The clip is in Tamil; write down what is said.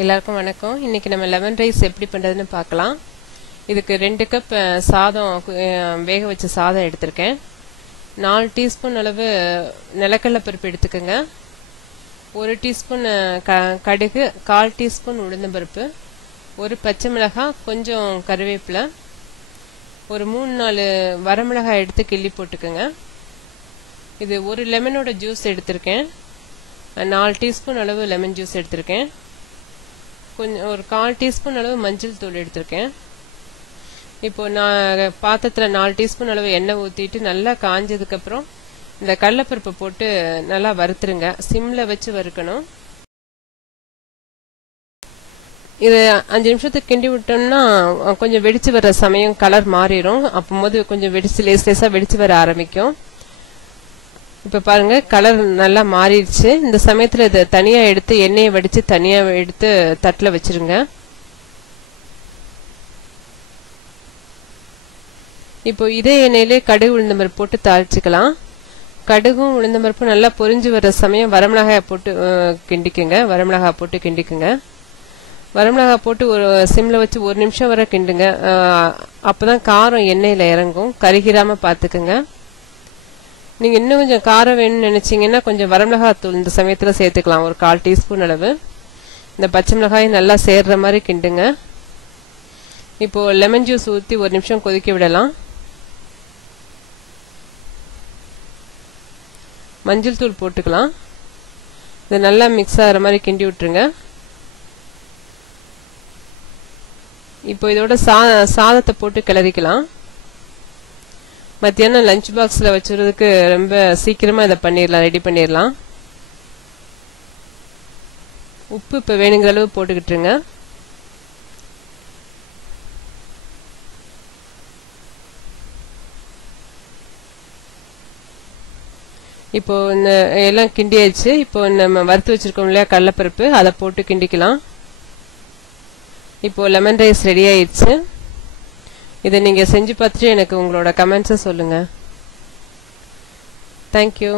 எல்லாருக்கும் வணக்கம். இன்னைக்கு நம்ம லெமன் ரைஸ் எப்படி பண்ணுறதுன்னு பார்க்கலாம். இதுக்கு ரெண்டு கப் சாதம் வேக வச்ச சாதம் எடுத்திருக்கேன். நாலு டீஸ்பூன் அளவு நிலக்கடலை பருப்பு எடுத்துக்கோங்க. ஒரு டீஸ்பூன் க கடுகு கால் டீஸ்பூன் உளுந்தம்பருப்பு ஒரு பச்சை மிளகாய் கொஞ்சம் கருவேப்பிலை. ஒரு மூணு நாலு வரமிளகாய் எடுத்து கிள்ளி போட்டுக்கோங்க. இது ஒரு லெமனோட ஜூஸ் எடுத்திருக்கேன். நாலு டீஸ்பூன் அளவு லெமன் ஜூஸ் எடுத்திருக்கேன். கொஞ்சம் ஒரு கால் டீஸ்பூன் அளவு மஞ்சள் தூள் எடுத்திருக்கேன். இப்போ நான் பாத்திரத்தில் நாலு டீஸ்பூன் அளவு எண்ணெய் ஊற்றிட்டு நல்லா காஞ்சதுக்கப்புறம் இந்த கடலப்பருப்பை போட்டு நல்லா வறுத்துருங்க. சிம்மில் வச்சு வறுக்கணும். இது அஞ்சு நிமிஷத்துக்கு கிண்டி விட்டோம்னா கொஞ்சம் வெடிச்சு வர சமயம் கலர் மாறிடும். அப்போது கொஞ்சம் வெடிச்சு லேஸ் லேஸாக வெடிச்சு வர ஆரம்பிக்கும். இப்போ பாருங்க கலர் நல்லா மாறிடுச்சு. இந்த சமயத்தில் இதை தனியாக எடுத்து எண்ணெயை வடித்து தனியாக எடுத்து தட்டில் வச்சிருங்க. இப்போ இதே எண்ணெயிலே கடுகு உளுந்தம்பருப்பு போட்டு தாளிச்சுக்கலாம். கடுகும் உளுந்தம்பருப்பும் நல்லா பொரிஞ்சு வர்ற சமயம் வரமிளகாயை போட்டு கிண்டிக்குங்க. வரமிளகாய் போட்டு கிண்டிக்குங்க. வரமிளகாய் போட்டு ஒரு சிம்மில் வச்சு ஒரு நிமிஷம் வரை கிண்டுங்க. அப்போ தான் காரம் எண்ணெயில் இறங்கும். கருகிராமல் பார்த்துக்குங்க நீங்கள் இன்னும் கொஞ்சம் காரம் வேணும்னு நினச்சிங்கன்னா கொஞ்சம் வரமிளகாத்தூள் இந்த சமயத்தில் சேர்த்துக்கலாம். ஒரு கால் டீஸ்பூன் அளவு. இந்த பச்சை மிளகாய் நல்லா சேர்ற மாதிரி கிண்டுங்க. இப்போது லெமன் ஜூஸ் ஊற்றி ஒரு நிமிஷம் கொதிக்க விடலாம். மஞ்சள் தூள் போட்டுக்கலாம். இது நல்லா மிக்ஸ் ஆகிற மாதிரி கிண்டி விட்டுருங்க. இப்போ இதோட சா சாதத்தை போட்டு கிளறிக்கலாம். மத்தியானம் லஞ்ச் பாக்ஸில் வச்சுறதுக்கு ரொம்ப சீக்கிரமாக இதை பண்ணிடலாம் ரெடி பண்ணிடலாம் உப்பு இப்போ வேணுங்கிற அளவு போட்டுக்கிட்டுருங்க. இப்போ இந்த எல்லாம் கிண்டியாச்சு. இப்போ நம்ம வறுத்து வச்சிருக்கோம் இல்லையா கடலப்பருப்பு அதை போட்டு கிண்டிக்கலாம். இப்போ லெமன் ரைஸ் ரெடி ஆயிடுச்சு இதை நீங்கள் செஞ்சு பார்த்துட்டு எனக்கு உங்களோட கமெண்ட்ஸை சொல்லுங்கள் தேங்க்யூ